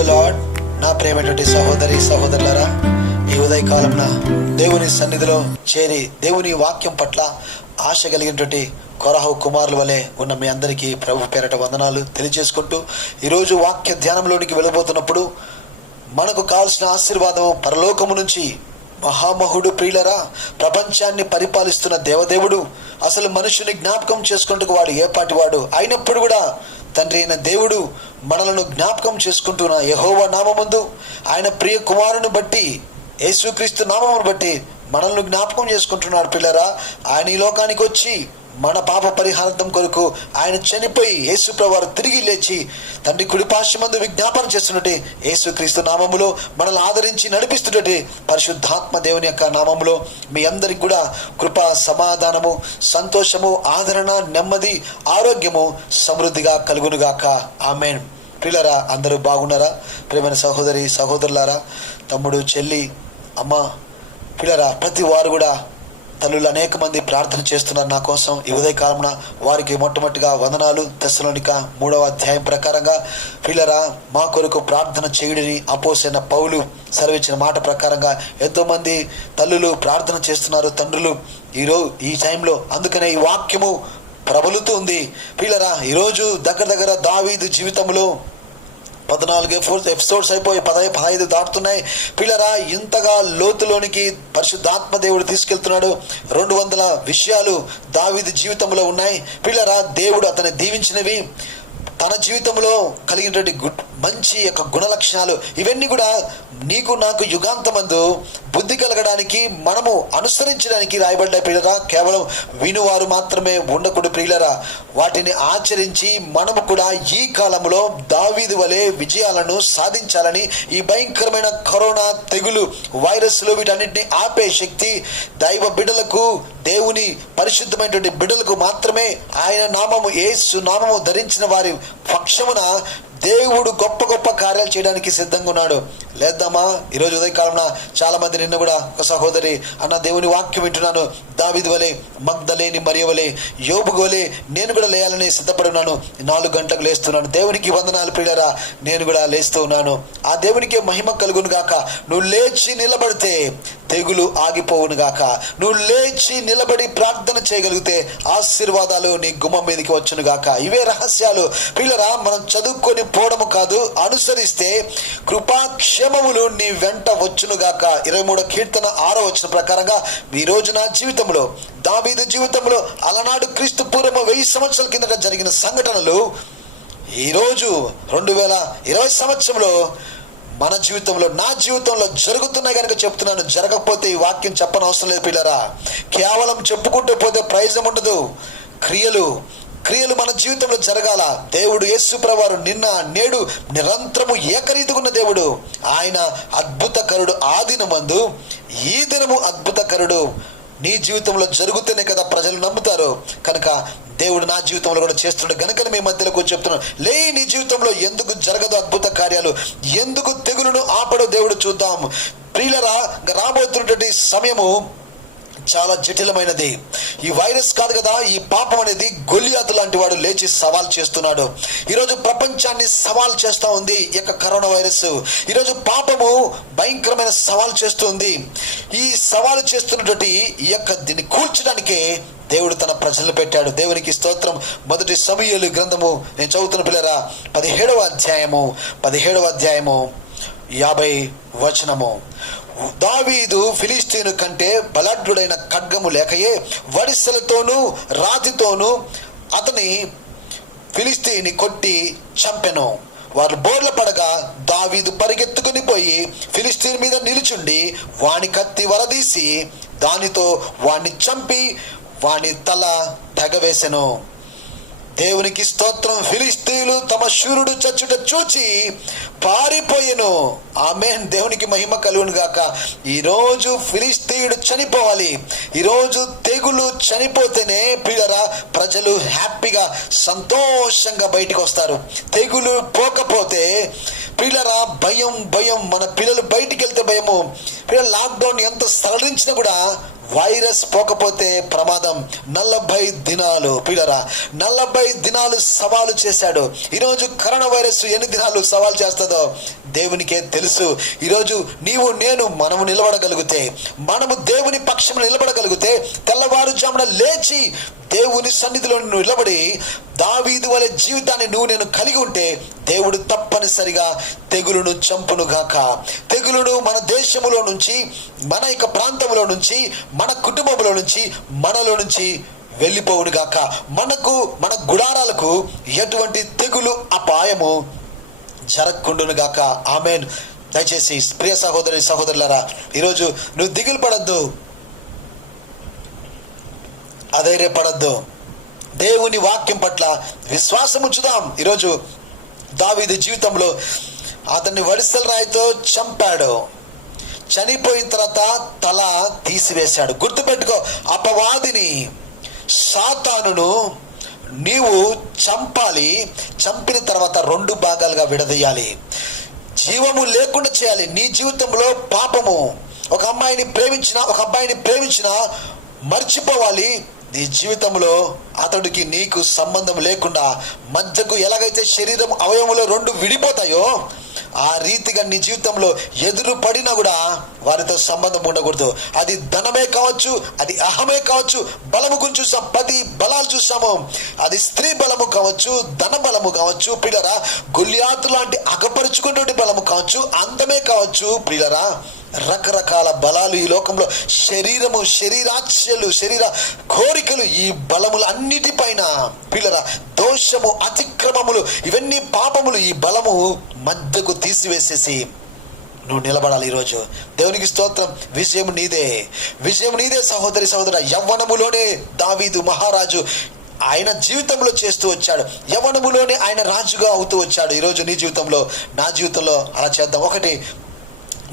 Praise lord. నా ప్రేమైనటువంటి సహోదరి సహోదరులారా, ఈ ఉదయకాలంన దేవుని సన్నిధిలో చేరి దేవుని వాక్యం పట్ల ఆశ కలిగినటువంటి కొరహు కుమారుల వలె ఉన్న మీ అందరికీ ప్రభు పేరట వందనాలు తెలియజేసుకుంటూ, ఈరోజు వాక్య ధ్యానంలోనికి వెళ్ళబోతున్నప్పుడు మనకు కావాల్సిన ఆశీర్వాదం పరలోకము నుంచి. మహామహుడు ప్రియులరా, ప్రపంచాన్ని పరిపాలిస్తున్న దేవదేవుడు, అసలు మనుషుని జ్ఞాపకం చేసుకుంటూ వాడు ఏపాటి వాడు అయినప్పుడు కూడా తండ్రి అయిన దేవుడు మనలను జ్ఞాపకం చేసుకుంటున్న యెహోవా నామమందు ఆయన ప్రియ కుమారుని బట్టి, యేసుక్రీస్తు నామమును బట్టి మనల్ని జ్ఞాపకం చేసుకుంటున్నాడు. పిల్లరా, ఆయన ఈ లోకానికి వచ్చి మన పాప పరిహారార్థం కొరకు ఆయన చనిపోయి యేసుప్రభువారు తిరిగి లేచి తండ్రి కుడిపార్శ్వమందు విజ్ఞాపన చేస్తున్నట్టు యేసుక్రీస్తు నామములో మనల్ని ఆదరించి నడిపిస్తున్నట్టు పరిశుద్ధాత్మ దేవుని యొక్క నామములో మీ అందరికి కూడా కృప, సమాధానము, సంతోషము, ఆదరణ, నెమ్మది, ఆరోగ్యము సమృద్ధిగా కలుగునుగాక. ఆమేన్. పిల్లరా, అందరూ బాగున్నారా? ప్రియమైన సహోదరి సహోదరులారా, తమ్ముడు, చెల్లి, అమ్మ, పిల్లరా, ప్రతి వారు కూడా తల్లులు అనేక మంది ప్రార్థన చేస్తున్నారు నా కోసం. ఈ ఉదయకాలమున వారికి మొట్టమొదటిగా వందనాలు. తెస్సలోనిక 3వ అధ్యాయం ప్రకారంగా పిల్లరా, మా కొరకు ప్రార్థన చేయుడిని అపోసైన పౌలు సెలవిచ్చిన మాట ప్రకారంగా ఎంతోమంది తల్లులు ప్రార్థన చేస్తున్నారు, తండ్రులు ఈ టైంలో. అందుకనే ఈ వాక్యము ప్రబలుతూ ఉంది. పిల్లరా, ఈరోజు దగ్గర దావీదు జీవితంలో 14 ఎపిసోడ్స్ అయిపోయి 15 దాటుతున్నాయి. పిల్లరా, ఇంతగా లోతులోనికి పరిశుద్ధాత్మ దేవుడు తీసుకెళ్తున్నాడు. 200 విషయాలు దావీదు జీవితంలో ఉన్నాయి. పిల్లరా, దేవుడు అతన్ని దీవించినవి, తన జీవితంలో కలిగినటువంటి మంచి యొక్క గుణ లక్షణాలు, ఇవన్నీ కూడా నీకు నాకు యుగాంతమందు బుద్ధి కలగడానికి, మనము అనుసరించడానికి రాయబడ్డాయి. ప్రియులరా, కేవలం వినువారు మాత్రమే ఉండకూడదు ప్రియులరా, వాటిని ఆచరించి మనము కూడా ఈ కాలంలో దావీదు వలె విజయాలను సాధించాలని, ఈ భయంకరమైన కరోనా తెగులు, వైరస్లు, వీటన్నిటిని ఆపే శక్తి దైవ బిడ్డలకు, దేవుని పరిశుద్ధమైనటువంటి బిడ్డలకు మాత్రమే. ఆయన నామము, యేసు నామము ధరించిన వారి పక్షమున దేవుడు గొప్ప గొప్ప కార్యాలు చేయడానికి సిద్ధంగా ఉన్నాడు. లేద్దామా? ఈరోజు ఉదయకాలంలో చాలా మంది, నిన్న కూడా ఒక సహోదరి అన్న, దేవుని వాక్యం వింటున్నాను, దావీదు వలె, మగ్దలేని మరియ వలె, యోబు వలె నేను కూడా లేయాలని సిద్ధపడి ఉన్నాను, 4 గంటలకు లేస్తున్నాను. దేవునికి వందనాలు ప్రియులరా, నేను కూడా లేస్తూ ఉన్నాను. ఆ దేవునికే మహిమ కలుగును గాక. నువ్వు లేచి నిలబడితే తెగులు ఆగిపోవును గాక. నువ్వు లేచి నిలబడి ప్రార్థన చేయగలిగితే ఆశీర్వాదాలు నీ గుమ్మం మీదకి వచ్చును గాక. ఇవే రహస్యాలు ప్రియులరా. మనం చదువుకొని పోవడము కాదు, అనుసరిస్తే కృపాక్షేమములు నీ వెంట వచ్చును గాక. 23వ కీర్తన 6వ వచనం ప్రకారంగా ఈ రోజు నా జీవితంలో, దావీదు జీవితంలో, అలనాడు క్రీస్తు పూర్వము 1000 సంవత్సరాల కిందట జరిగిన సంఘటనలు ఈరోజు 2020 సంవత్సరంలో మన జీవితంలో, నా జీవితంలో జరుగుతున్నాయి కనుక చెప్తున్నాను. జరగకపోతే ఈ వాక్యం చెప్పనవసరం లేదు పిల్లరా. కేవలం చెప్పుకుంటూ పోతే ప్రయోజనం ఉండదు. క్రియలు మన జీవితంలో జరగాల. దేవుడు యేసుప్రభువారు నిన్న నేడు నిరంతరము ఏకరీతిగా ఉన్న దేవుడు. ఆయన అద్భుతకరుడు. ఆ దినమందు ఈ దినము అద్భుతకరుడు. నీ జీవితంలో జరుగుతూనే కదా ప్రజలు నమ్ముతారు. కనుక దేవుడు నా జీవితంలో కూడా చేస్తున్నాడు కనుక మీ మధ్యలో చెప్తున్నాను, లే, నీ జీవితంలో ఎందుకు జరగదు అద్భుత కార్యాలు, ఎందుకు తెగులును ఆపడు దేవుడు? చూద్దాం ప్రియులరా. రాబోతున్నటువంటి సమయము చాలా జటిలమైనది. ఈ వైరస్ కాదు కదా, ఈ పాపం అనేది గొలియాతు లాంటి వాడు లేచి సవాల్ చేస్తున్నాడు. ఈరోజు ప్రపంచాన్ని సవాల్ చేస్తూ ఉంది ఈ యొక్క కరోనా వైరస్. ఈరోజు పాపము భయంకరమైన సవాల్ చేస్తుంది. ఈ సవాలు చేస్తున్నటువంటి ఈ యొక్క దీన్ని కూల్చడానికే దేవుడు తన ప్రజలను పెట్టాడు. దేవునికి స్తోత్రం. 1 సమూయేలు గ్రంథము నేను చదువుతున్న పిల్లరా, 17వ అధ్యాయము 50వ వచనము. దావీదు ఫిలిష్తీను కంటే బలాఢ్యుడైన ఖడ్గము లేకయే వడిసెలతోనూ రాతితోనూ అతని ఫిలిష్తీని కొట్టి చంపెను. వారు బోర్ల పడగా దావీదు పరిగెత్తుకుని పోయి ఫిలిష్తీన్ మీద నిలుచుండి వాని కత్తి వలదీసి దానితో వాణ్ణి చంపి వాని తల తెగవేసెను. దేవునికి స్తోత్రం. ఫిలిష్తీయులు తమ శూరుడు చచ్చుట చూచి పారిపోయెను. ఆమేన్. దేవునికి మహిమ కలుగును గాక. ఈరోజు ఫిలిష్తీయుడు చనిపోవాలి. ఈరోజు తెగులు చనిపోతేనే పిల్లరా ప్రజలు హ్యాపీగా, సంతోషంగా బయటకు వస్తారు. తెగులు పోకపోతే పిల్లరా భయం. మన పిల్లలు బయటికి వెళ్తే భయము. పిల్లలు లాక్డౌన్ ఎంత సడలించినా కూడా వైరస్ పోకపోతే ప్రమాదం. 40 దినాలు పిల్లరా, 40 దినాలు సవాలు చేశాడు. ఈరోజు కరోనా వైరస్ ఎన్ని దినాలు సవాలు చేస్తుందో దేవునికే తెలుసు. ఈరోజు నీవు నేను మనము నిలబడగలిగితే, మనము దేవుని పక్షంలో నిలబడగలిగితే, తెల్లవారుజామున లేచి దేవుని సన్నిధిలో నిలబడి దావీదు వలె జీవితాన్ని నువ్వు నేను కలిగి ఉంటే దేవుడు తప్పనిసరిగా తెగులును చంపును గాక. తెగులును మన దేశములో నుంచి, మన యొక్క ప్రాంతంలో నుంచి, మన కుటుంబంలో నుంచి, మనలో నుంచి వెళ్ళిపోవును గాక. మనకు, మన గుడారాలకు ఎటువంటి తెగులు అపాయము జరగకుండును గాక. ఆమేన్. దయచేసి ప్రియ సహోదరి సహోదరులారా, ఈరోజు నువ్వు దిగులు పడద్దు, అధైర్యపడద్దు. దేవుని వాక్యం పట్ల విశ్వాసం ఉంచుదాం. ఈరోజు దావీదు జీవితంలో అతన్ని వడిసెల రాయితో చంపాడు. చనిపోయిన తర్వాత తల తీసివేశాడు. గుర్తుపెట్టుకో, అపవాదిని, సాతానును నీవు చంపాలి. చంపిన తర్వాత 2 భాగాలుగా విడదీయాలి. జీవము లేకుండా చేయాలి. నీ జీవితంలో పాపము, ఒక అమ్మాయిని ప్రేమించినా, ఒక అబ్బాయిని ప్రేమించినా మర్చిపోవాలి. నీ జీవితంలో అతడికి నీకు సంబంధం లేకుండా, మధ్యకు ఎలాగైతే శరీరం అవయములో 2 విడిపోతాయో ఆ రీతిగా నీ జీవితంలో ఎదురు పడినా కూడా వారితో సంబంధం ఉండకూడదు. అది ధనమే కావచ్చు, అది అహమే కావచ్చు. బలము గురించి చూసాం, 10 బలాలు చూసాము. అది స్త్రీ బలము కావచ్చు, ధన బలము కావచ్చు ప్రియులరా, గొల్లియాతు లాంటి అగపరుచుకునే బలము కావచ్చు, అందమే కావచ్చు ప్రియులరా. రకరకాల బలాలు ఈ లోకంలో, శరీరము, శరీరాచ్యలు, శరీర కోరికలు, ఈ బలములు అన్నిటిపైన పిల్లరా, దోషము, అతిక్రమములు, ఇవన్నీ పాపములు, ఈ బలము మధ్యకు తీసివేసేసి నువ్వు నిలబడాలి. ఈరోజు దేవునికి స్తోత్రం. విజయం నీదే, విజయం నీదే సహోదరి సహోదర. యవ్వనములోనే దావీదు మహారాజు ఆయన జీవితంలో చేస్తూ వచ్చాడు. యవ్వనములోనే ఆయన రాజుగా అవుతూ వచ్చాడు. ఈరోజు నీ జీవితంలో, నా జీవితంలో అలా చేద్దాం. ఒకటి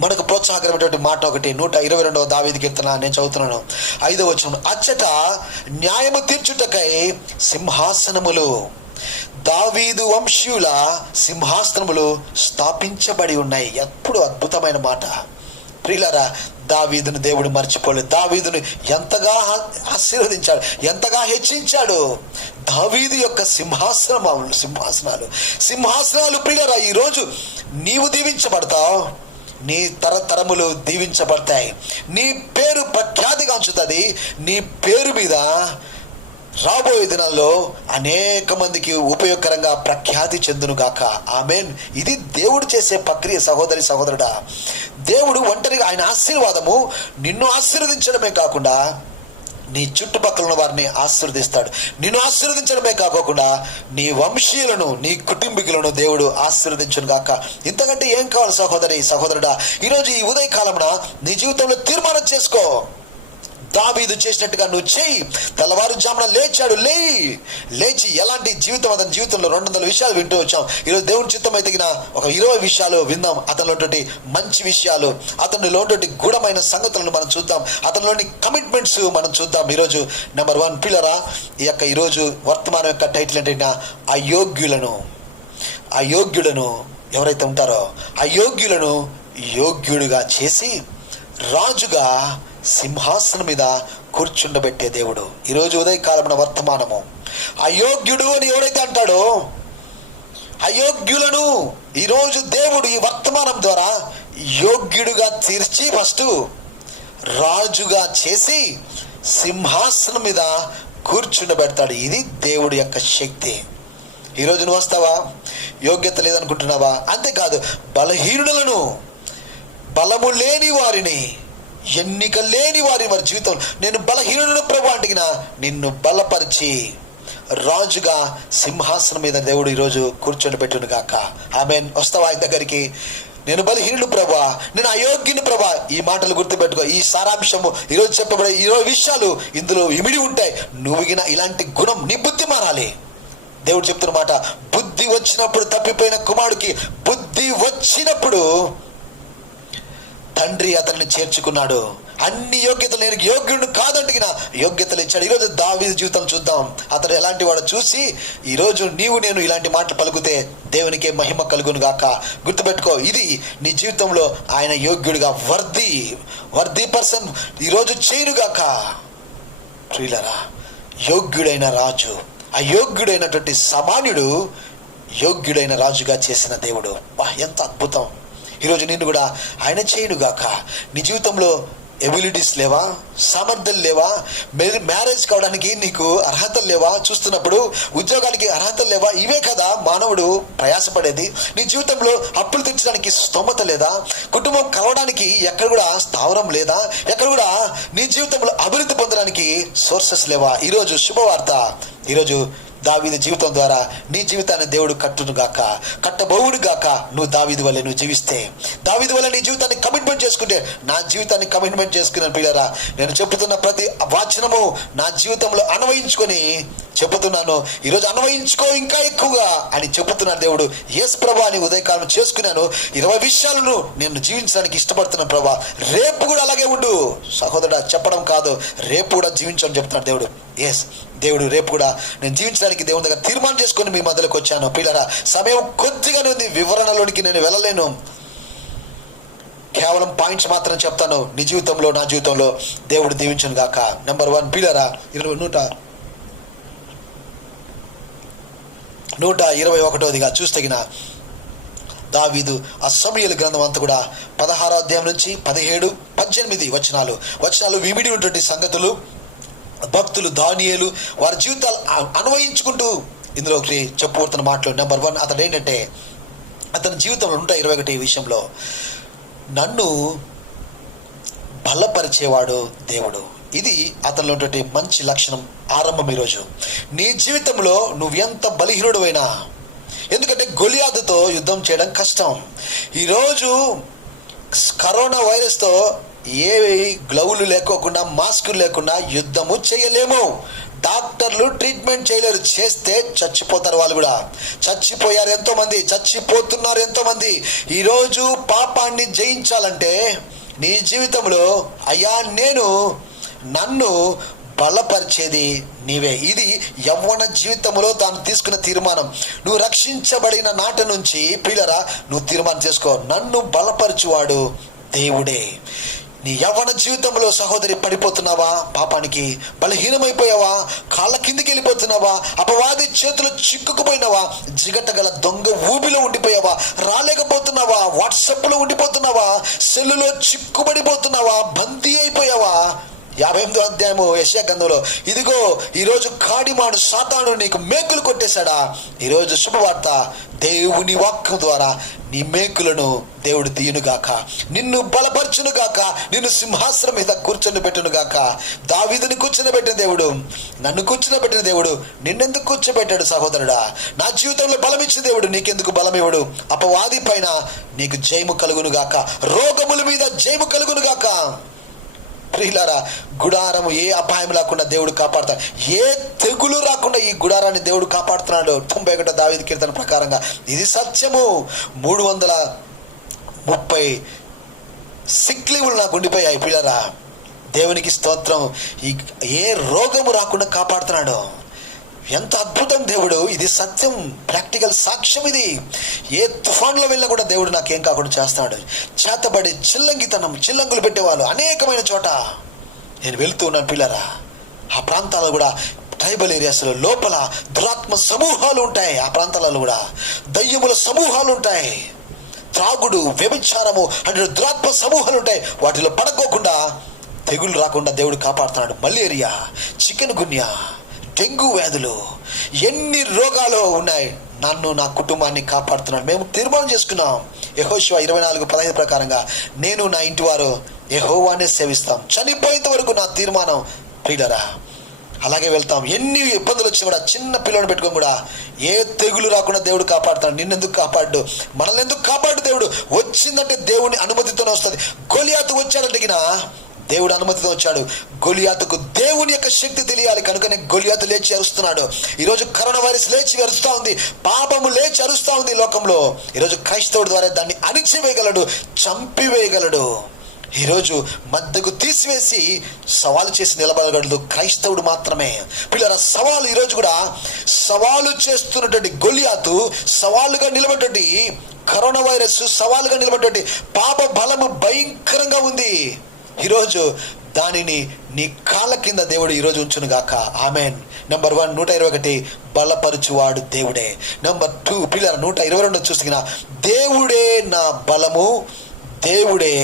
మనకు ప్రోత్సాహకరమైనటువంటి మాట, ఒకటి 122వ దావీదు కీర్తన నేను చదువుతున్నాను, 5వ వచనం. అచ్చట న్యాయము తీర్చుటకై సింహాసనములు, దావీదు వంశీయుల సింహాసనములు స్థాపించబడి ఉన్నాయి. ఎప్పుడు అద్భుతమైన మాట ప్రియులారా. దావీదును దేవుడు మర్చిపోలేదు. దావీదును ఎంతగా ఆశీర్వదించాడు, ఎంతగా హెచ్చించాడు. దావీదు యొక్క సింహాసనాలు ప్రియులారా. ఈరోజు నీవు దీవించబడతావు, నీ తరతరములు దీవించబడతాయి. నీ పేరు ప్రఖ్యాతిగాంచుతుంది. నీ పేరు మీద రాబోయే దినాల్లో అనేక మందికి ఉపయోగకరంగా ప్రఖ్యాతి చెందును గాక. ఆమేన్. ఇది దేవుడు చేసే ప్రక్రియ సహోదరి సహోదరుడా. దేవుడు ఒంటరిగా ఆయన ఆశీర్వాదము నిన్ను ఆశీర్వదించడమే కాకుండా నీ చుట్టుపక్కల ఉన్న వారిని ఆశీర్వదిస్తాడు. నిన్ను ఆశీర్వదించడమే కాకుండా నీ వంశీయులను, నీ కుటుంబీకులను దేవుడు ఆశీర్వదించును గాక. ఇంతకంటే ఏం కావాలి సహోదరి సహోదరుడా? ఈరోజు ఈ ఉదయకాలమున నీ జీవితంలో తీర్మానం చేసుకో. దావీదు చేసినట్టుగా నువ్వు చేయి. తెల్లవారుజామున లేచాడు, లేచి ఎలాంటి జీవితం, అతని జీవితంలో 200 విషయాలు వింటూ వచ్చాం. ఈరోజు దేవుని చిత్తం అయితే ఒక 20 విషయాలు విందాం. అతనిలోంటి మంచి విషయాలు, అతనిలో గూఢమైన సంగతులను మనం చూద్దాం. అతనిలోని కమిట్మెంట్స్ మనం చూద్దాం. ఈరోజు నెంబర్ 1 పిల్లరా, ఈరోజు వర్తమానం యొక్క టైటిల్ ఏంటంటే అయోగ్యులను ఎవరైతే ఉంటారో అయోగ్యులను యోగ్యుడిగా చేసి రాజుగా సింహాసనం మీద కూర్చుండబెట్టే దేవుడు. ఈరోజు ఉదయకాలమున వర్తమానము అయోగ్యుడు అని ఎవరైతే అంటాడో, అయోగ్యులను ఈరోజు దేవుడు ఈ వర్తమానం ద్వారా యోగ్యుడిగా తీర్చి ఫస్ట్ రాజుగా చేసి సింహాసనం మీద కూర్చుండబెడతాడు. ఇది దేవుడి యొక్క శక్తి. ఈరోజు నువ్వు వస్తావా? యోగ్యత లేదనుకుంటున్నావా? అంతేకాదు, బలహీనులను, బలము లేని వారిని, ఎన్నిక లేని వారి జీవితం, నేను బలహీనులను ప్రభు అంటిగిన నిన్ను బలపరిచి రాజుగా సింహాసనం మీద దేవుడు ఈరోజు కూర్చొని పెట్టును గాక. ఆమేన్. వస్తావా ఆయన దగ్గరికి? నేను బలహీనుడు ప్రభా, నేను అయోగ్యుని ప్రభా. ఈ మాటలు గుర్తుపెట్టుకో. ఈ సారాంశము ఈరోజు చెప్పబడే 20 విషయాలు ఇందులో ఇమిడి ఉంటాయి. నువ్వు ఇలాంటి గుణం, నీ బుద్ధి మారాలి. దేవుడు చెప్తున్న మాట, బుద్ధి వచ్చినప్పుడు, తప్పిపోయిన కుమారుడికి బుద్ధి వచ్చినప్పుడు తండ్రి అతన్ని చేర్చుకున్నాడు. అన్ని యోగ్యతలు, నేను యోగ్యుడు కాదంటే యోగ్యతలు ఇచ్చాడు. ఈరోజు దావీదు జీవితం చూద్దాం. అతడు ఎలాంటి వాడు చూసి ఈరోజు నీవు నేను ఇలాంటి మాటలు పలుకుతే దేవునికే మహిమ కలుగును గాక. గుర్తుపెట్టుకో, ఇది నీ జీవితంలో ఆయన యోగ్యుడిగా వర్ది పర్సన్ ఈరోజు చేయనుగాక. ప్రియులరా, యోగ్యుడైన రాజు, అయోగ్యుడైనటువంటి సామాన్యుడు యోగ్యుడైన రాజుగా చేసిన దేవుడు. ఎంత అద్భుతం! ఈరోజు నిన్ను కూడా ఆయన చేయనుగాక. నీ జీవితంలో ఎబిలిటీస్ లేవా, సామర్థ్యం లేవా, మ్యారేజ్ కావడానికి నీకు అర్హతలు లేవా, చూస్తున్నప్పుడు ఉద్యోగానికి అర్హతలు లేవా? ఇవే కదా మానవుడు ప్రయాసపడేది. నీ జీవితంలో అప్పులు తెచ్చడానికి స్తోమత లేదా, కుటుంబం కలవడానికి ఎక్కడ కూడా స్థావరం లేదా, ఎక్కడ కూడా నీ జీవితంలో అభివృద్ధి పొందడానికి సోర్సెస్ లేవా? ఈరోజు శుభవార్త, ఈరోజు దావీదు జీవితం ద్వారా నీ జీవితాన్ని దేవుడు కట్టబోవుడు గాక. నువ్వు దావీదు వల్ల నువ్వు జీవిస్తే, దావీదు వల్ల నీ జీవితాన్ని కమిట్మెంట్ చేసుకుంటే, నా జీవితాన్ని కమిట్మెంట్ చేసుకున్నాను పిల్లరా. నేను చెప్తున్న ప్రతి వచనము నా జీవితంలో అన్వయించుకొని చెబుతున్నాను. ఈరోజు అన్వయించుకో ఇంకా ఎక్కువగా అని చెబుతున్నాను దేవుడు. యేసు ప్రభా అని ఉదయకాలం చేసుకున్నాను. 20 విషయాలను నేను జీవించడానికి ఇష్టపడుతున్నాను ప్రభా. రేపు కూడా అలాగే ఉండు సహోదరుడా, చెప్పడం కాదు, రేపు కూడా జీవించని చెప్తున్నాడు దేవుడు. ఎస్, దేవుడు రేపు కూడా నేను జీవించడానికి దేవుని దగ్గర తీర్మానం చేసుకొని మీ మధ్యలోకి వచ్చాను. పిల్లరా, సమయం కొద్దిగానే ఉంది, వివరణలోనికి నేను వెళ్ళలేను. కేవలం పాయింట్స్ మాత్రం చెప్తాను. నీ జీవితంలో, నా జీవితంలో దేవుడు దీవించను గాక. నెంబర్ 1 పిల్లరా, 121గా చూస్తగిన దావీదు ఆ సమూయేలు గ్రంథం అంతా కూడా 16వ అధ్యాయం నుంచి 17, 18 వచనాలు విమిడి ఉన్నటువంటి సంగతులు, భక్తులు దానియేలు వారి జీవితాలు అన్వయించుకుంటూ ఇందులో ఒకటి చెప్పబడుతున్న మాటలు. నెంబర్ 1, అతడు ఏంటంటే అతని జీవితంలో 121 విషయంలో నన్ను బలపరిచేవాడు దేవుడు. ఇది అతనిలో ఉన్నటువంటి మంచి లక్షణం, ఆరంభం. ఈరోజు నీ జీవితంలో నువ్వెంత బలహీనుడువైనా, ఎందుకంటే గొలియాతుతో యుద్ధం చేయడం కష్టం. ఈరోజు కరోనా వైరస్తో ఏవి గ్లౌలు లేకోకుండా, మాస్కులు లేకుండా యుద్ధము చేయలేము. డాక్టర్లు ట్రీట్మెంట్ చేయలేరు, చేస్తే చచ్చిపోతారు. వాళ్ళు కూడా చచ్చిపోయారు ఎంతోమంది, చచ్చిపోతున్నారు ఎంతోమంది. ఈరోజు పాపాన్ని జయించాలంటే నీ జీవితంలో అయ్యా నన్ను బలపరిచేది నీవే. ఇది యవ్వన జీవితంలో తాను తీసుకున్న తీర్మానం. నువ్వు రక్షించబడిన నాటి నుంచి పిల్లరా, నువ్వు తీర్మానం చేసుకో, నన్ను బలపరచువాడు దేవుడే. నీ యవ్వన జీవితంలో సహోదరి పడిపోతున్నావా? పాపానికి బలహీనమైపోయావా? కాళ్ళ కిందికి వెళ్ళిపోతున్నావా? అపవాది చేతులు చిక్కుకుపోయినావా? జిగటగల దొంగ ఊబిలో ఉండిపోయావా? రాలేకపోతున్నావా? వాట్సాప్లో ఉండిపోతున్నావా? సెల్లులో చిక్కుబడిపోతున్నావా? బందీ అయిపోయావా? 58వ అధ్యాయము యెషయా గ్రంథంలో, ఇదిగో ఈరోజు కాడిమాడు సాతాను నీకు మేకులు కొట్టేశాడా? ఈరోజు శుభవార్త, దేవుని వాక్యం ద్వారా నీ మేకులను దేవుడు తీయునుగాక, నిన్ను బలపరచునుగాక, నిన్ను సింహాసనం మీద కూర్చొని పెట్టునుగాక. దావీదుని కూర్చొనిబెట్టిన దేవుడు, నన్ను కూర్చొనిబెట్టిన దేవుడు నిన్నెందుకు కూర్చోబెట్టాడు సహోదరుడా? నా జీవితంలో బలం ఇచ్చిన దేవుడు నీకెందుకు బలం ఇవ్వడు? అపవాది పైన నీకు జయము కలుగునుగాక, రోగముల మీద జయము కలుగునుగాక. ప్రియులారా, గుడారము ఏ అపాయం లేకుండా దేవుడు కాపాడుతాడు, ఏ తెగులు రాకుండా ఈ గుడారాన్ని దేవుడు కాపాడుతున్నాడు. 91 దావీదు కీర్తన ప్రకారంగా ఇది సత్యము. 330 సిక్లీవులు నాకు ఉండిపోయాయి. ప్రియులారా, దేవునికి స్తోత్రం. ఏ రోగము రాకుండా కాపాడుతున్నాడు. ఎంత అద్భుతం దేవుడు! ఇది సత్యం, ప్రాక్టికల్ సాక్ష్యం. ఇది ఏ తుఫాన్లో వెళ్ళినా కూడా దేవుడు నాకేం కాకుండా చేస్తాడు. చేతబడి చిల్లంగులు పెట్టేవాళ్ళు అనేకమైన చోట నేను వెళ్తూ ఉన్నాను. పిల్లరా, ఆ ప్రాంతాల్లో కూడా ట్రైబల్ ఏరియాస్లో లోపల దురాత్మ సమూహాలు ఉంటాయి. ఆ ప్రాంతాలలో కూడా దయ్యముల సమూహాలు ఉంటాయి. త్రాగుడు, వ్యభిచారము అంటే దురాత్మ సమూహాలు ఉంటాయి. వాటిలో పడకోకుండా తెగులు రాకుండా దేవుడు కాపాడుతున్నాడు. మలేరియా, చికెన్ గున్యా, డెంగ్యూ వ్యాధులు, ఎన్ని రోగాలు ఉన్నాయి, నన్ను నా కుటుంబాన్ని కాపాడుతున్నాడు. మేము తీర్మానం చేసుకున్నాం యెహోషువ 24:15 ప్రకారంగా, నేను నా ఇంటి వారు యెహోవానే సేవిస్తాం, చనిపోయేంత వరకు నా తీర్మానం. ప్రియులరా, అలాగే వెళ్తాం. ఎన్ని ఇబ్బందులు వచ్చినా కూడా చిన్న పిల్లని పెట్టుకొని కూడా ఏ తెగులు రాకుండా దేవుడు కాపాడుతాడు. నిన్నెందుకు కాపాడు? మనల్ని ఎందుకు కాపాడు? దేవుడు వచ్చిందంటే దేవుని అనుమతితోనే వస్తుంది. గొలియాతు వచ్చాడంటే దేవుడు అనుమతితో వచ్చాడు. గొలియాతుకు దేవుని యొక్క శక్తి తెలియాలి, కనుకనే గొలియాతు లేచి అరుస్తున్నాడు. ఈరోజు కరోనా వైరస్ లేచి అరుస్తూ ఉంది, పాపము లేచి అరుస్తూ ఉంది లోకంలో. ఈరోజు క్రైస్తవుడి ద్వారా దాన్ని అణిచివేయగలడు, చంపివేయగలడు. ఈరోజు మధ్యకు తీసివేసి సవాలు చేసి నిలబడగలదు క్రైస్తవుడు మాత్రమే. పిల్లల సవాలు ఈరోజు కూడా సవాలు చేస్తున్నటువంటి గొలియాతు, సవాలుగా నిలబడేటువంటి కరోనా వైరస్, సవాలుగా నిలబడేటువంటి పాప బలము భయంకరంగా ఉంది. ఈరోజు దానిని నీ కాళ్ళ కింద దేవుడు ఈరోజు ఉంచును గాక. ఆమెన్. నెంబర్ 1 121 బలపరుచువాడు దేవుడే. నెంబర్ 2 పిల్లల 122 చూసిన దేవుడే నా బలము, దేవుడే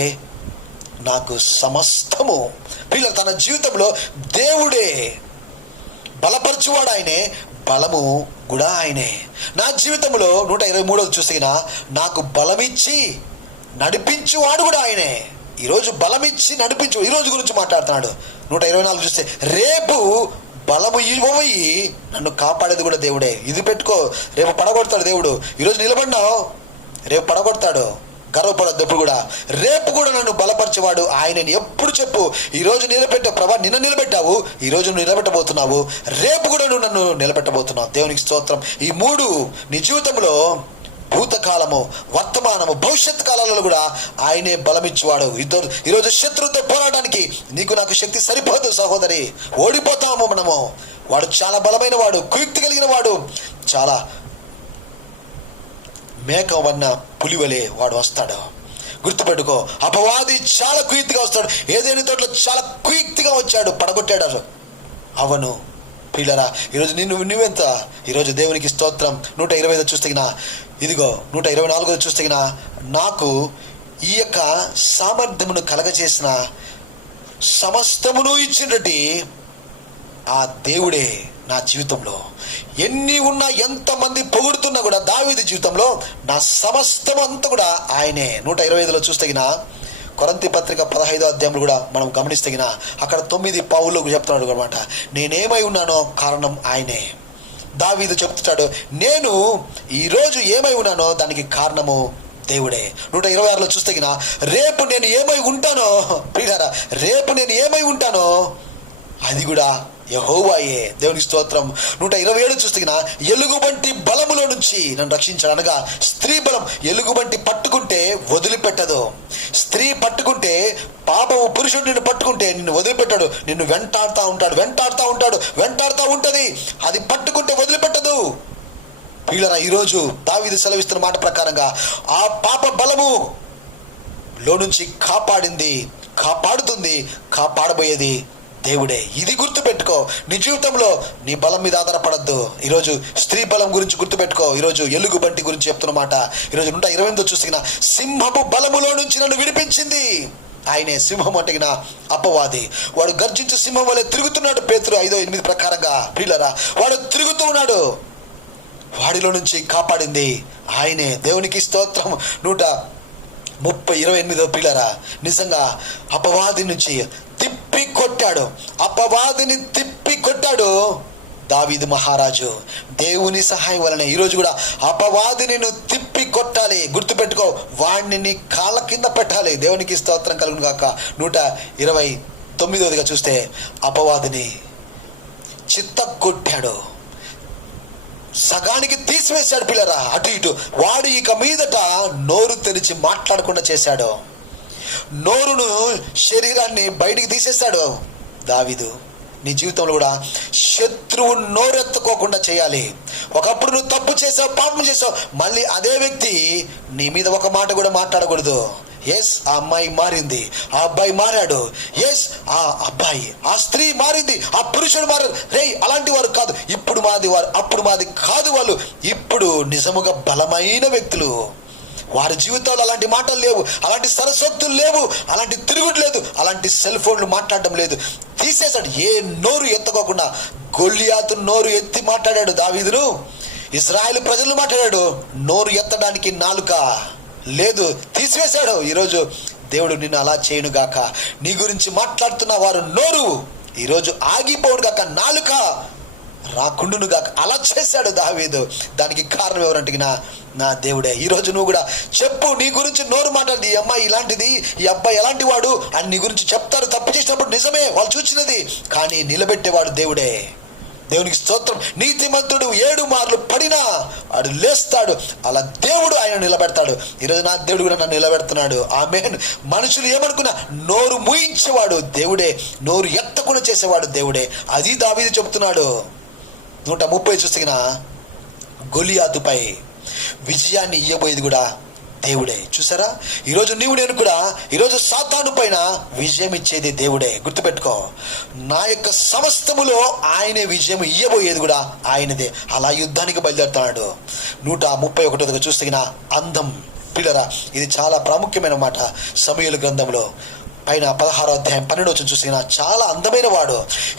నాకు సమస్తము. పిల్లల తన జీవితంలో దేవుడే బలపరచువాడు, ఆయనే బలము కూడా ఆయనే. నా జీవితంలో 123 చూసిన నాకు బలమిచ్చి నడిపించువాడు కూడా ఆయనే. ఈరోజు బలమిచ్చి నడిపించు, ఈరోజు గురించి మాట్లాడుతున్నాడు. 124 చూస్తే రేపు బలము ఇవ్వయి నన్ను కాపాడేది కూడా దేవుడే. ఇది పెట్టుకో, రేపు పడగొడతాడు దేవుడు. ఈరోజు నిలబడినావు, రేపు పడగొడతాడు. గర్వపడద్దు. ఎప్పుడు కూడా రేపు కూడా నన్ను బలపరిచేవాడు ఆయనని ఎప్పుడు చెప్పు. ఈరోజు నిలబెట్టావు ప్రభా, నిన్న నిలబెట్టావు, ఈరోజు నువ్వు నిలబెట్టబోతున్నావు, రేపు కూడా నువ్వు నన్ను నిలబెట్టబోతున్నావు. దేవునికి స్తోత్రం. ఈ 3 నీ జీవితంలో భూతకాలము, వర్తమానము, భవిష్యత్ కాలాలలో కూడా ఆయనే బలమిచ్చేవాడు. ఈరోజు శత్రువుతో పోరాటానికి నీకు నాకు శక్తి సరిపోదు సహోదరి, ఓడిపోతాము మనము. వాడు చాలా బలమైన వాడు, కుయుక్తి కలిగిన వాడు, చాలా మేక వన్న పులివలే వాడు వస్తాడు. గుర్తుపెట్టుకో, అపవాది చాలా కుయుక్తిగా వస్తాడు. ఏదైనా తోటలో చాలా కుయుక్తిగా వచ్చాడు, పడగొట్టాడు అవను. పిల్లరా ఈరోజు నువ్వెంత? ఈరోజు దేవునికి స్తోత్రం. 125 చూస్తగినా, ఇదిగో 124 చూస్తగినా, నాకు ఈ యొక్క సామర్థ్యమును కలగజేసిన సమస్తమును ఇచ్చినటువంటి ఆ దేవుడే నా జీవితంలో ఎన్ని ఉన్నా, ఎంతమంది పొగుడుతున్నా కూడా దావీదు జీవితంలో నా సమస్తం అంతా కూడా ఆయనే. 125 చూస్తగినా, కొరింథీ పత్రిక 15వ అధ్యాయంలో కూడా మనం గమనిస్తగినా, అక్కడ 9 పౌలు చెప్తున్నాడు అనమాట, నేనేమై ఉన్నానో కారణం ఆయనే. దావీదు చెప్తాడు, నేను ఈరోజు ఏమై ఉన్నానో దానికి కారణము దేవుడే. 126 చూస్తగినా, రేపు నేను ఏమై ఉంటానో ప్రియులారా, రేపు నేను ఏమై ఉంటానో అది కూడా యెహోవాయే. దేవునికి స్తోత్రం. 127 చూస్తగినా, ఎలుగుబంటి బలములో నుంచి నన్ను రక్షించాడు. అనగా స్త్రీ బలం. ఎలుగుబంటి పట్టుకుంటే వదిలిపెట్టదు. స్త్రీ పట్టుకుంటే, పాపము పురుషుడు నిన్ను పట్టుకుంటే నిన్ను వదిలిపెట్టాడు, నిన్ను వెంటాడుతూ ఉంటది. అది పట్టుకుంటే వదిలిపెట్టదు. పిల్లరా ఈరోజు దావీదు సెలవిస్తున్న మాట ప్రకారంగా ఆ పాప బలము లో నుంచి కాపాడుతుంది, కాపాడబోయేది దేవుడే. ఇది గుర్తుపెట్టుకో. నీ జీవితంలో నీ బలం మీద ఆధారపడద్దు. ఈరోజు స్త్రీ బలం గురించి గుర్తుపెట్టుకో. ఈరోజు ఎలుగుబంటి గురించి చెప్తున్నమాట. ఈరోజు 128 చూసిన, సింహపు బలములో నుంచి నన్ను విడిపించింది ఆయనే. సింహం అంటే అపవాది, వాడు గర్జించే సింహం వలె తిరుగుతున్నాడు. పేతురు 5:8 ప్రకారంగా ప్రియులరా, వాడు తిరుగుతూ ఉన్నాడు. వాడిలో నుంచి కాపాడింది ఆయనే. దేవునికి స్తోత్రం. 128 ప్రియులరా, నిజంగా అపవాది నుంచి అపవాదిని తిప్పి కొట్టాడు దావీదు మహారాజు. దేవుని సహాయం వలన ఈరోజు కూడా అపవాదిని నువ్వు తిప్పి కొట్టాలి. గుర్తుపెట్టుకో, వాడిని నీ కాళ్ళ కింద పెట్టాలి. దేవునికి స్తోత్రం కలుగును గాక. 129 చూస్తే, అపవాదిని చిత్తగొట్టాడు, సగానికి తీసివేశాడు. పిల్లరా అటు ఇటు. వాడు ఇక మీదట నోరు తెరిచి మాట్లాడకుండా చేశాడు. నోరును, శరీరాన్ని బయటికి తీసేశాడు. దావీదు నీ జీవితంలో కూడా శత్రువు నోరెత్తుకోకుండా చేయాలి. ఒకప్పుడు నువ్వు తప్పు చేసావు, పాపం చేసావు, మళ్ళీ అదే వ్యక్తి నీ మీద ఒక మాట కూడా మాట్లాడకూడదు. ఎస్, ఆ అమ్మాయి మారింది, ఆ అబ్బాయి మారాడు. ఎస్, ఆ అబ్బాయి, ఆ స్త్రీ మారింది, ఆ పురుషుడు మారారు. అలాంటి వారు కాదు ఇప్పుడు మాది, వారు అప్పుడు మాది కాదు. వాళ్ళు ఇప్పుడు నిజముగా బలమైన వ్యక్తులు. వారి జీవితాలు అలాంటి మాటలు లేవు, అలాంటి సరస్వత్తులు లేవు, అలాంటి తిరుగుడు లేదు, అలాంటి సెల్ ఫోన్లు మాట్లాడడం లేదు. తీసేశాడు. ఏ నోరు ఎత్తుకోకుండా గొలియాతు నోరు ఎత్తి మాట్లాడాడు దావీదును. ఇశ్రాయేలు ప్రజలు మాట్లాడాడు. నోరు ఎత్తడానికి నాలుక లేదు, తీసివేశాడు. ఈరోజు దేవుడు నిన్ను అలా చేయను గాక. నీ గురించి మాట్లాడుతున్న వారు నోరు ఈరోజు ఆగిపోవును గాక, నాలుక రాకుండును గాక. అలా చేశాడు దావీదు. దానికి కారణం ఎవరంటే నా దేవుడే. ఈరోజు నువ్వు కూడా చెప్పు, నీ గురించి నోరు మాట్లాడి, ఈ అమ్మాయి ఇలాంటిది, ఈ అబ్బాయి ఎలాంటి వాడు అని నీ గురించి చెప్తారు. తప్పు చేసినప్పుడు నిజమే, వాళ్ళు చూసినది, కానీ నిలబెట్టేవాడు దేవుడే. దేవునికి స్తోత్రం. నీతిమంతుడు 7 మార్లు పడినా వాడు లేస్తాడు. అలా దేవుడు ఆయన నిలబెడతాడు. ఈరోజు నా దేవుడు కూడా నన్ను నిలబెడుతున్నాడు. ఆమేన్. మనుషులు ఏమనుకున్నా నోరు మూయించేవాడు దేవుడే, నోరు ఎత్తకుండా చేసేవాడు దేవుడే. అది దావీదు చెబుతున్నాడు. 130 చూస్తే గొలియాతుపై విజయాన్ని ఇయ్యబోయేది కూడా దేవుడే. చూసారా, ఈరోజు నీవు నేను కూడా ఈరోజు సాతాను పైన విజయం ఇచ్చేది దేవుడే. గుర్తుపెట్టుకో, నా యొక్క సమస్తములో ఆయనే విజయం ఇయ్యబోయేది కూడా ఆయనదే. అలా యుద్ధానికి బయలుదేరుతున్నాడు. 131 చూస్తే అందం. పిల్లరా, ఇది చాలా ప్రాముఖ్యమైన మాట. సమూయేలు గ్రంథంలో పైన 16వ అధ్యాయం 12 చూస్తే చాలా అందమైన వాడు.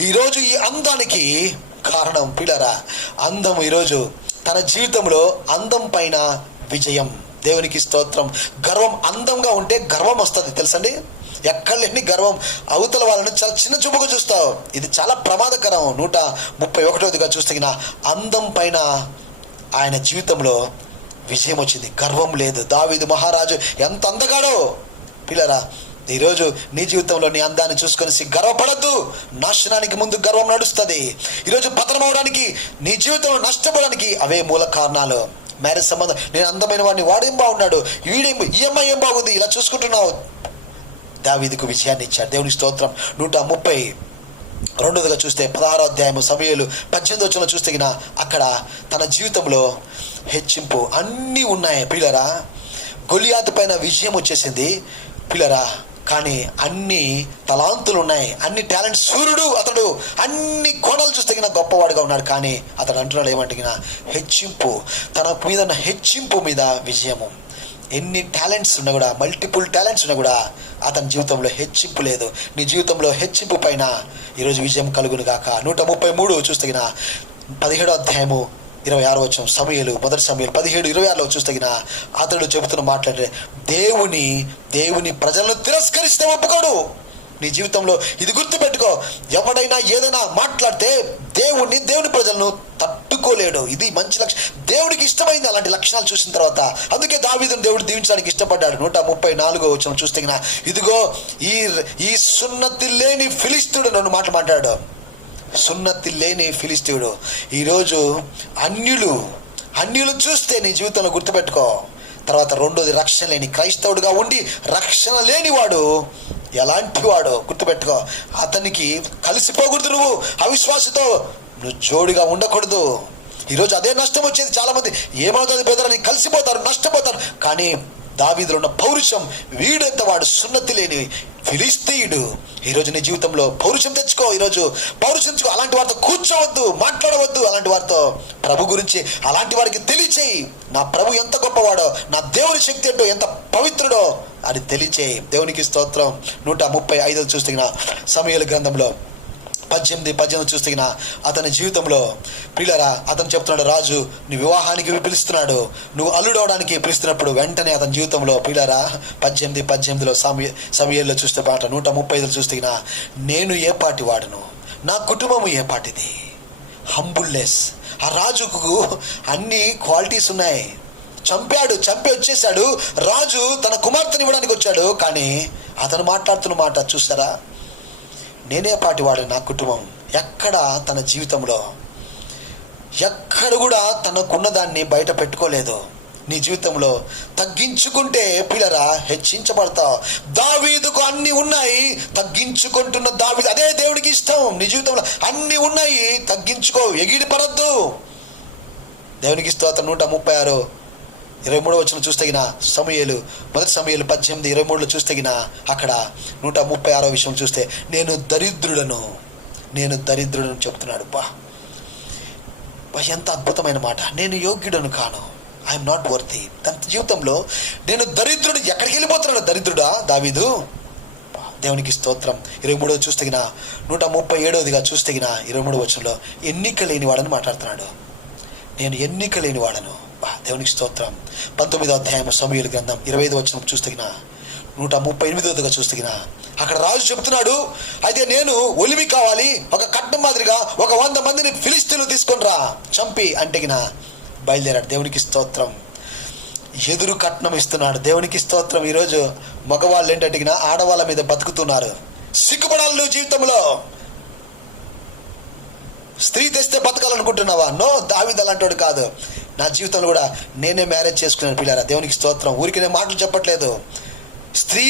ఈరోజు ఈ అందానికి కారణం పిల్లరా అందం. ఈరోజు తన జీవితంలో అందం పైన విజయం. దేవునికి స్తోత్రం. గర్వం, అందంగా ఉంటే గర్వం వస్తుంది తెలుసండి. ఎక్కడ లేని గర్వం, అవతల వాళ్ళని చాలా చిన్న చూపుగా చూస్తావు. ఇది చాలా ప్రమాదకరం. 131 చూస్తే అందం పైన ఆయన జీవితంలో విజయం వచ్చింది, గర్వం లేదు. దావీదు మహారాజు ఎంత అందగాడో. పిల్లరా, ఈరోజు నీ జీవితంలో నీ అందాన్ని చూసుకొని గర్వపడద్దు. నాశనానికి ముందు గర్వం నడుస్తుంది. ఈరోజు పతనం అవడానికి, నీ జీవితంలో నష్టపోవడానికి అవే మూల కారణాలు. మ్యారేజ్ సంబంధం, నేను అందమైన వాడిని, వాడేం బాగున్నాడు, ఈ అమ్మాయి ఏం బాగుంది, ఇలా చూసుకుంటున్నావు. దావీదుకు విజయాన్ని ఇచ్చాడు. దేవుని స్తోత్రం. 132 చూస్తే 16వ అధ్యాయం సమూయేలు 18 చూస్తే అక్కడ తన జీవితంలో హెచ్చింపు అన్నీ ఉన్నాయి. పిల్లరా, గొలియాతు పైన విజయం వచ్చేసింది పిల్లరా. కానీ అన్ని తలాంతులు ఉన్నాయి, అన్ని టాలెంట్. సూర్యుడు అతడు అన్ని కోణాలు చూస్తే గొప్పవాడుగా ఉన్నాడు. కానీ అతడు అంటున్నాడు ఏమంటే హెచ్చింపు, తన మీద ఉన్న హెచ్చింపు మీద విజయము. ఎన్ని టాలెంట్స్ ఉన్నా కూడా, మల్టిపుల్ టాలెంట్స్ ఉన్నా కూడా అతని జీవితంలో హెచ్చింపు లేదు. నీ జీవితంలో హెచ్చింపు పైన ఈరోజు విజయం కలుగును గాక. 133 చూస్తే 17వ అధ్యాయము 26 సమూయేలు, మొదటి సమూయేలు 17:26 చూస్తే అతడు చెబుతున్న మాట్లాడే దేవుని ప్రజలను తిరస్కరిస్తే ఒప్పుకోడు. నీ జీవితంలో ఇది గుర్తుపెట్టుకో. ఎవడైనా ఏదైనా మాట్లాడితే దేవుని ప్రజలను తట్టుకోలేడు. ఇది మంచి లక్షణం. దేవుడికి ఇష్టమైంది అలాంటి లక్షణాలు చూసిన తర్వాత. అందుకే దావీదును దేవుడు దీవించడానికి ఇష్టపడ్డాడు. 134 చూస్తే ఇదిగో ఈ సున్నతి లేని ఫిలిష్తీయుడు నన్ను మాట్లాడాడు. సున్నతి లేని ఫిలిష్తీయుడు. ఈరోజు అన్యులు చూస్తే నీ జీవితంలో గుర్తుపెట్టుకో. తర్వాత రెండోది, రక్షణ లేని క్రైస్తవుడుగా ఉండి రక్షణ లేనివాడు ఎలాంటి వాడో గుర్తుపెట్టుకో. అతనికి కలిసిపోకూడదు. నువ్వు అవిశ్వాసతో నువ్వు జోడిగా ఉండకూడదు. ఈరోజు అదే నష్టం వచ్చేది. చాలా మంది ఏమవుతుంది బెదరని కలిసిపోతారు, నష్టపోతారు. కానీ దావీదులో ఉన్న పౌరుషం, వీడెంత వాడు సున్నతి లేని ఫిలిష్తీయుడు. ఈరోజు నీ జీవితంలో పౌరుషం తెచ్చుకో. ఈరోజు పౌరుషించుకో. అలాంటి వారితో కూర్చోవద్దు, మాట్లాడవద్దు. అలాంటి వారితో ప్రభు గురించి అలాంటి వారికి తెలియచేయి. నా ప్రభు ఎంత గొప్పవాడో, నా దేవుని శక్తి ఏంటో, ఎంత పవిత్రుడో అని తెలియచేయి. దేవునికి స్తోత్రం. 135 చూస్తే సమూయేలు గ్రంథంలో 18 చూస్తే అతని జీవితంలో పిల్లరా అతను చెప్తున్నాడు, రాజు నీ వివాహానికి పిలుస్తున్నాడు, నువ్వు అల్లుడవడానికి పిలుస్తున్నప్పుడు వెంటనే అతని జీవితంలో పిల్లరా 18 సమూయేలులో చూస్తే పాట 135 చూస్తే నేను ఏ పాటి వాడును, నా కుటుంబము ఏ పాటిది. హంబుల్నెస్. ఆ రాజుకు అన్ని క్వాలిటీస్ ఉన్నాయి. చంపి వచ్చేసాడు. రాజు తన కుమార్తెని ఇవ్వడానికి వచ్చాడు. కానీ అతను మాట్లాడుతున్న మాట చూసారా, నేనే పాటివాడు, నా కుటుంబం. ఎక్కడ తన జీవితంలో ఎక్కడ కూడా తనకున్న దాన్ని బయట పెట్టుకోలేదు. నీ జీవితంలో తగ్గించుకుంటే పిల్లరా హెచ్చించబడతావు. దావీదుకు అన్ని ఉన్నాయి, తగ్గించుకుంటున్న దావీదు, అదే దేవుడికి ఇష్టం. నీ జీవితంలో అన్ని ఉన్నాయి, తగ్గించుకో, ఎగిడి పడద్దు. దేవునికి స్తోత్రం. 136:23 చూస్తే సమూయేలు, మొదటి సమూయేలు 18:23 చూస్తే అక్కడ 136 విషయం చూస్తే నేను దరిద్రుడను చెప్తున్నాడు. బా ఎంత అద్భుతమైన మాట. నేను యోగ్యుడను కాను, ఐఎమ్ నాట్ వర్తీ. తన జీవితంలో నేను దరిద్రుడు. ఎక్కడికి వెళ్ళిపోతున్నాడు దరిద్రుడా దావీదు. దేవునికి స్తోత్రం. 23 చూస్తే 137 చూస్తే 23 ఎన్నిక లేని వాడని మాట్లాడుతున్నాడు. నేను ఎన్నిక లేని వాడను. దేవునికి స్తోత్రం. 19వ అధ్యాయం సమూయేలు గ్రంథం 25 చూస్తే 138 చూస్తే అక్కడ రాజు చెప్తున్నాడు, అయితే నేను ఒలిమి కావాలి, ఒక కట్నం మాదిరిగా ఒక 100 మందిని ఫిలిష్తీయులు తీసుకొని రా, చంపి అంటే బయలుదేరాడు. దేవునికి స్తోత్రం. ఎదురు కట్నం ఇస్తున్నాడు. దేవునికి స్తోత్రం. ఈరోజు మగవాళ్ళు ఏంటంటే ఆడవాళ్ళ మీద బతుకుతున్నారు. సిగ్గుపడాలి నువ్వు జీవితంలో. స్త్రీ తెస్తే బతకాలనుకుంటున్నావా? నో, దావీదు అలాంటి కాదు. నా జీవితంలో కూడా నేనే మ్యారేజ్ చేసుకున్నాను పిల్లారా, దేవునికి స్తోత్రం. ఊరికి నేను మాటలు చెప్పట్లేదు. స్త్రీ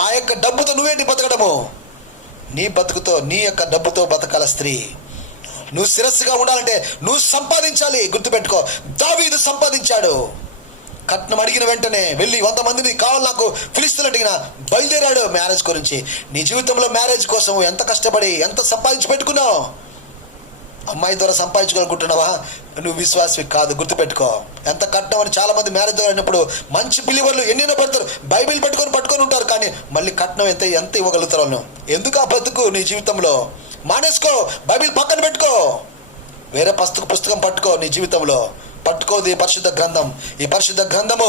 ఆ యొక్క డబ్బుతో నువ్వేంటి బతకడము? నీ బతుకుతో, నీ యొక్క డబ్బుతో బతకాల స్త్రీ. నువ్వు శిరస్సుగా ఉండాలంటే నువ్వు సంపాదించాలి. గుర్తుపెట్టుకో, దావీదు సంపాదించాడు. కట్నం అడిగిన వెంటనే వెళ్ళి 100 మందిని కావాలి నాకు ఫిలిస్తీన్లు అడిగిన బయలుదేరాడు మ్యారేజ్ గురించి. నీ జీవితంలో మ్యారేజ్ కోసం ఎంత కష్టపడి ఎంత సంపాదించి పెట్టుకున్నావు? అమ్మాయి ద్వారా సంపాదించుకోవాలనుకుంటున్నావా? నువ్వు విశ్వాసవి కాదు. గుర్తుపెట్టుకో, ఎంత కట్నం అని చాలా మంది మ్యారేజ్ ద్వారా అయినప్పుడు మంచి బిలీవర్లు ఎన్నెన్నో పడతారు, బైబిల్ పట్టుకొని ఉంటారు, కానీ మళ్ళీ కట్నం ఎంత ఇవ్వగలుగుతారు వాళ్ళు? ఎందుకు ఆ బతుకు నీ జీవితంలో? మానేసుకో, బైబిల్ పక్కన పెట్టుకో, వేరే పుస్తకం పట్టుకో. నీ జీవితంలో పట్టుకోదు ఈ పరిశుద్ధ గ్రంథం. ఈ పరిశుద్ధ గ్రంథము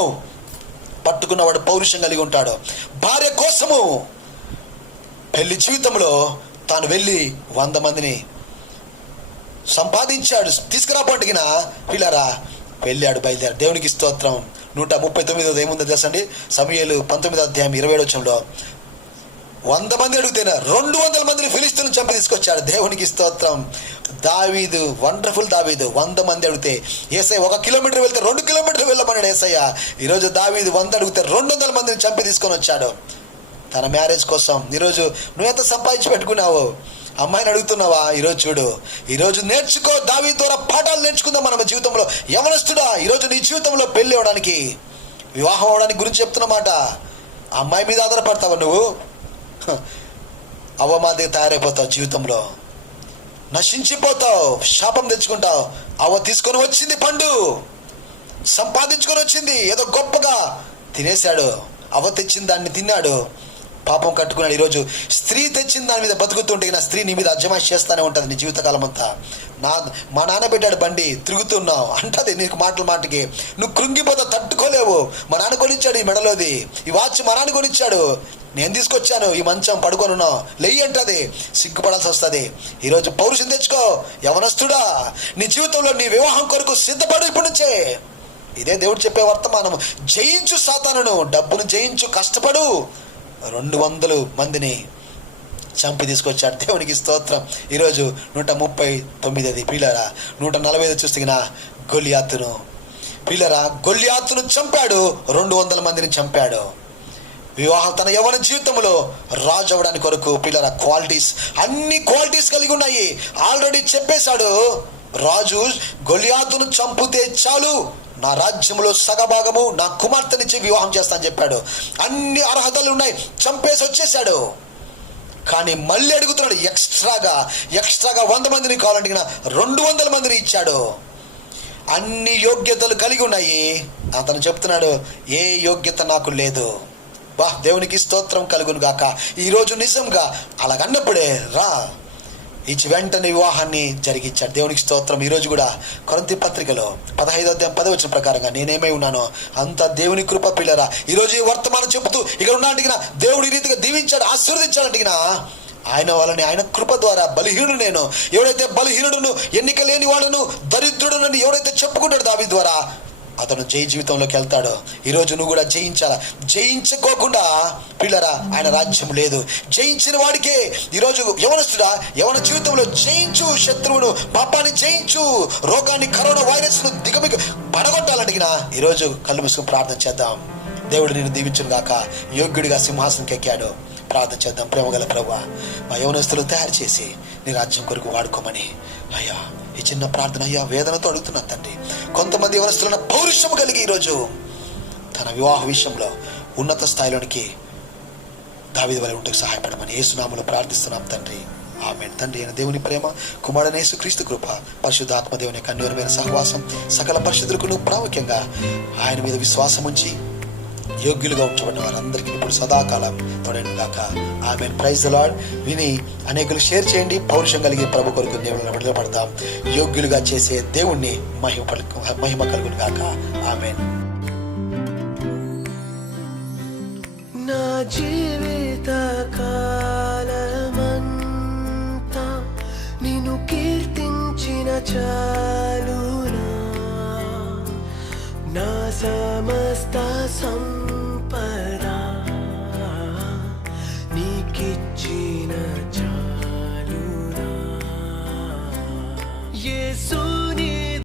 పట్టుకున్నవాడు పౌరుషం కలిగి ఉంటాడు. భార్య కోసము పెళ్లి జీవితంలో తాను వెళ్ళి 100 మందిని సంపాదించాడు. తీసుకురాబడిగిన పిల్లరా వెళ్ళాడు, బయలుదేరాడు. దేవునికి స్తోత్రం. 139 ఏముందో తెలుసండి? సమూయేలు 19వ అధ్యాయం 27వ వచనంలో 100 మంది అడిగితేనే 200 మందిని ఫిలిస్తీన్లను చంపి తీసుకొచ్చాడు. దేవునికి స్తోత్రం. దావీదు, వండర్ఫుల్ దావీదు. 100 మంది అడిగితే యేసయ్య 1 కిలోమీటర్ వెళ్తే 2 కిలోమీటర్లు వెళ్ళమన్నాడు యేసయ్య. ఈరోజు దావీదు 100 అడిగితే 200 మందిని చంపి తీసుకొని వచ్చాడు తన మ్యారేజ్ కోసం. ఈరోజు నువ్వెంత సంపాదించి పెట్టుకున్నావు? అమ్మాయిని అడుగుతున్నావా? ఈరోజు చూడు, ఈరోజు నేర్చుకో. దావీదు ద్వారా పాఠాలు నేర్చుకుందాం మన జీవితంలో. యవనస్తుడా, ఈరోజు నీ జీవితంలో పెళ్ళి అవడానికి, వివాహం అవడానికి గురించి చెప్తున్నమాట. అమ్మాయి మీద ఆధారపడతావు నువ్వు, అవమాదిగా తయారైపోతావు. జీవితంలో నశించిపోతావు, శాపం తెచ్చుకుంటావు. అవ తీసుకొని వచ్చింది పండు, సంపాదించుకొని వచ్చింది, ఏదో గొప్పగా తినేశాడు. అవ తెచ్చిన దాన్ని తిన్నాడు, పాపం కట్టుకున్నాడు. ఈరోజు స్త్రీ తెచ్చిన దాని మీద బతుకుతుంటే నా స్త్రీ నీ మీద అజమాయిషి చేస్తానే ఉంటుంది నీ జీవితకాలం అంతా. మా నాన్న పెట్టాడు బండి, తిరుగుతున్నావు అంటది నీకు మాటకి. నువ్వు కృంగిపోతా, తట్టుకోలేవు. మా నాన్న కొనిచ్చాడు ఈ మెడలోది, ఈ వాచ్ మా నాన్న కొనిచ్చాడు, నేను తీసుకొచ్చాను, ఈ మంచం పడుకొనున్నావు, లెయ్యి అంటది. సిగ్గుపడాల్సి వస్తుంది. ఈరోజు పౌరుషం తెచ్చుకో యవనస్తుడా. నీ జీవితంలో నీ వివాహం కొరకు సిద్ధపడు ఇప్పటి నుంచే. ఇదే దేవుడు చెప్పే వర్తమానము. జయించు సాతానును, డబ్బును జయించు, కష్టపడు. 200 మందిని చంపి తీసుకొచ్చాడు. దేవునికి స్తోత్రం. ఈరోజు 139 పిల్లరా 145 చూస్తున్న గొల్లియాతును చంపాడు. 200 మందిని చంపాడు. వివాహం తన యవ్వన జీవితంలో రాజు అవ్వడానికి కొరకు పిల్లల క్వాలిటీస్, అన్ని క్వాలిటీస్ కలిగి ఉన్నాయి. ఆల్రెడీ చెప్పేశాడు రాజు, గొలియాతును చంపితే చాలు, నా రాజ్యంలో సగభాగము నా కుమార్తెనిచ్చి వివాహం చేస్తానని చెప్పాడు. అన్ని అర్హతలు ఉన్నాయి, చంపేసి వచ్చేసాడు. కానీ మళ్ళీ అడుగుతున్నాడు ఎక్స్ట్రాగా 100 మందిని కావాలంటే 200 మందిని ఇచ్చాడు. అన్ని యోగ్యతలు కలిగి ఉన్నాయి. అతను చెప్తున్నాడు, ఏ యోగ్యత నాకు లేదు. దేవునికి స్తోత్రం కలుగును గాక. ఈరోజు నిజంగా అలాగన్నప్పుడే రా ఇచ్చి వెంటనే వివాహాన్ని జరిగించాడు. దేవునికి స్తోత్రం. ఈరోజు కూడా కొరింథీ పత్రికలో 15వ అధ్యాయం 10వ వచనం ప్రకారంగా నేనేమై ఉన్నానో అంత దేవుని కృప పిల్లరా. ఈరోజు ఈ వర్తమానం చెబుతూ ఇక్కడ ఉన్నాంటిగిన దేవుడు ఈ రీతిగా దీవించాడు, ఆశీర్వదించాడంటిగిన ఆయన వాళ్ళని, ఆయన కృప ద్వారా బలహీనుడు నేను, ఎవడైతే బలహీనుడును, ఎన్నిక లేని వాడును, దరిద్రుడునని ఎవడైతే చెప్పుకుంటాడు దావీదు ద్వారా, అతను జయ జీవితంలోకి వెళ్తాడు. ఈరోజు నువ్వు కూడా జయించాలా. జయించుకోకుండా పిల్లరా ఆయన రాజ్యం లేదు. జయించిన వాడికే ఈరోజు యవనస్తుడా, యవన జీవితంలో జయించు, శత్రువును పాపాన్ని జయించు, రోగాన్ని, కరోనా వైరస్ను దిగమిగ పడగొట్టాలడిగినా ఈరోజు కళ్ళు మూసుకుని ప్రార్థన చేద్దాం. దేవుడు నిన్ను దీవించును గాక. యోగ్యుడిగా సింహాసనంకి ఎక్కాడు. ప్రార్థన చేద్దాం. ప్రేమగల ప్రభువా, మా యవనస్తులను తయారు చేసి నీ రాజ్యం కొరకు వాడుకోమని అయ్యా ఈ చిన్న ప్రార్థన అయ్యా వేదనతో అడుగుతున్నాను తండ్రి. కొంతమంది యవనస్తులను పౌరుషం కలిగి ఈరోజు తన వివాహ విషయంలో ఉన్నత స్థాయిలోనికి దావీదు వలె ఉంటకు సహాయపడమని యేసు నామములో ప్రార్థిస్తున్నాం తండ్రి. ఆమేన్. తండ్రి అయిన దేవుని ప్రేమ, కుమారుడైన యేసుక్రీస్తు కృప, పరిశుద్ధాత్మ దేవుని యొక్క అన్యోన్యమైన సహవాసం సకల పరిశుద్ధులకు ప్రాముఖ్యంగా ఆయన మీద విశ్వాసం ఉంచి యోగ్యులుగా ఉంచబడిన వారందరికీ ఇప్పుడు సదాకాలం తోడైన గాక. ఆమేన్. Praise the Lord. విని అనేకులు షేర్ చేయండి. పౌరుషం కలిగి ప్రభు కొరకు దేవుని నిలబడదాం. యోగ్యులుగా చేసే దేవుణ్ణి మహిమ కలుగును గాక. ఆమేన్. నా జీవిత